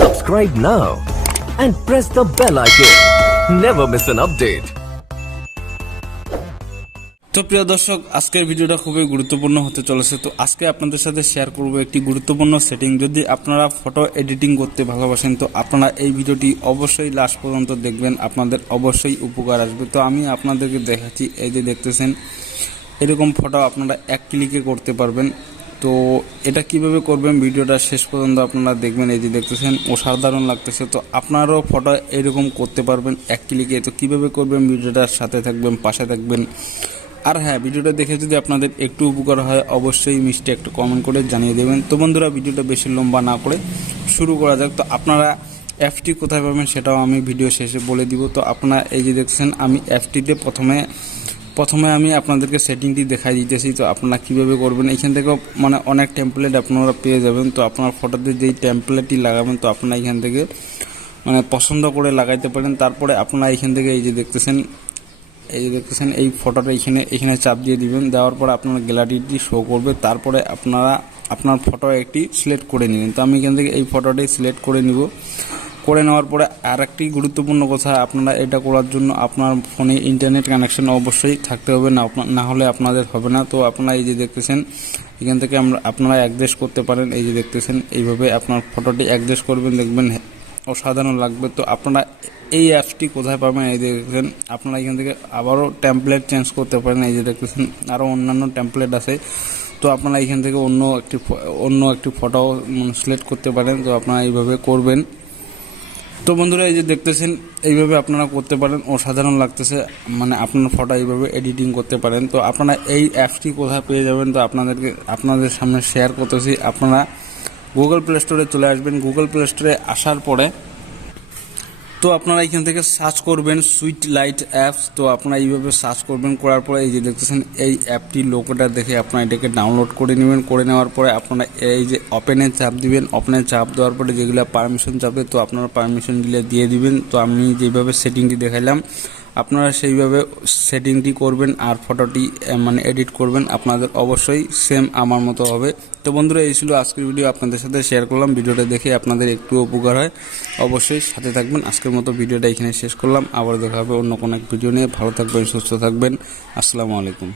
Subscribe now and press the bell icon. Never miss an update. তো প্রিয় দর্শক, আজকের ভিডিওটা খুবই গুরুত্বপূর্ণ হতে চলেছে। তো আজকে আপনাদের সাথে শেয়ার করব একটি গুরুত্বপূর্ণ সেটিং। যদি আপনারা ফটো এডিটিং করতে ভালোবাসেন তো আপনারা এই ভিডিওটি অবশ্যই লাস্ট পর্যন্ত দেখবেন, আপনাদের অবশ্যই উপকার আসবে। তো আমি আপনাদেরকে দেখাচ্ছি, এই যে দেখতেছেন এরকম ফটো আপনারা এক ক্লিকে করতে পারবেন। তো এটা কিভাবে করবেন ভিডিওটা শেষ পর্যন্ত আপনারা দেখবেন। এই যে দেখতেছেন অসাধারণ লাগতেছে। তো আপনারাও ফটো এরকম করতে পারবেন এক ক্লিকে। তো কিভাবে করবেন ভিডিওটার সাথে থাকবেন, পাশে থাকবেন। আর হ্যাঁ, ভিডিওটা দেখে যদি আপনাদের একটু উপকার হয় অবশ্যই মিষ্টি একটা কমেন্ট করে জানিয়ে দেবেন। তো বন্ধুরা, ভিডিওটা বেশি লম্বা না করে শুরু করা যাক। তো আপনারা অ্যাপটি কোথায় পাবেন সেটাও আমি ভিডিও শেষে বলে দিব। তো আপনারা এই যে দেখছেন আমি অ্যাপটিতে প্রথমে আমি আপনাদেরকে সেটিংটি দেখাই দিতেছি। তো আপনারা কিভাবে করবেন, এখান থেকে মানে অনেক টেমপ্লেট আপনারা পেয়ে যাবেন। তো আপনার ফটোতে যেই টেমপ্লেটটি লাগাবেন তো আপনারা এখান থেকে মানে পছন্দ করে লাগাইতে পারেন। তারপরে আপনারা এখান থেকে এই যে দেখতেছেন এই ফটোটা এখানে চাপ দিয়ে দিবেন। দেওয়ার পরে আপনার গ্যালারিটি শো করবে। তারপরে আপনারা আপনার ফটো একটি সিলেক্ট করে নেবেন। তো আমি এখান থেকে এই ফটোটি সিলেক্ট করে নিব। করে নেওয়ার পরে আর একটি গুরুত্বপূর্ণ কথা, আপনারা এটা করার জন্য আপনার ফোনে ইন্টারনেট কানেকশন অবশ্যই থাকতে হবে, না হলে আপনাদের হবে না। তো আপনারা এই যে দেখতেছেন এখান থেকে আপনারা অ্যাডজাস্ট করতে পারেন। এই যে দেখতেছেন এইভাবে আপনার ফটোটি অ্যাডজাস্ট করবেন, দেখবেন অসাধারণ লাগবে। তো আপনারা এই অ্যাপসটি কোথায় পাবেন, এই দেখতেছেন আপনারা এখান থেকে আবারও টেমপ্লেট চেঞ্জ করতে পারেন। এই যে দেখতেছেন আরও অন্যান্য টেমপ্লেট আছে। তো আপনারা এখান থেকে অন্য একটি ফটো সিলেক্ট করতে পারেন। তো আপনারা এইভাবে করবেন। তো বন্ধুরা, এই যে দেখতেছেন এইভাবে আপনারা করতে পারেন, অসাধারণ লাগতেছে। মানে আপনার ফটো এইভাবে এডিটিং করতে পারেন। তো আপনারা এই অ্যাপসটি কোথায় পেয়ে যাবেন তো আপনাদের সামনে শেয়ার করতেছি। আপনারা গুগল প্লে স্টোরে চলে আসবেন। গুগল প্লে স্টোরে আসার পরে তো আপনারা এখান থেকে সার্চ করবেন সুইট লাইট অ্যাপস। তো আপনারা এইভাবে সার্চ করবেন, করার পরে এই যে দেখতেছেন এই অ্যাপটির লোগোটা দেখে আপনারা এটাকে ডাউনলোড করে নেবেন। করে নেওয়ার পরে আপনারা এই যে ওপেনে চাপ দিবেন। ওপেনে চাপ দেওয়ার পরে যেগুলো পারমিশন চাপবে তো আপনারা পারমিশনগুলো দিয়ে দিবেন। তো আমি যেভাবে সেটিংটি দেখাইলাম আপনারা সেইভাবে সেটিংটি করবেন আর ফটোটি মানে এডিট করবেন। আপনাদের অবশ্যই সেম আমার মতো হবে। তো বন্ধুরা, এই ছিল আজকের ভিডিও, আপনাদের সাথে শেয়ার করলাম। ভিডিওটা দেখে আপনাদের একটু উপকার হয় অবশ্যই সাথে থাকবেন। আজকের মতো ভিডিওটা এখানে শেষ করলাম। আবার দেখা হবে অন্য কোনো এক ভিডিও নিয়ে। ভালো থাকবেন, সুস্থ থাকবেন। আসসালামু আলাইকুম।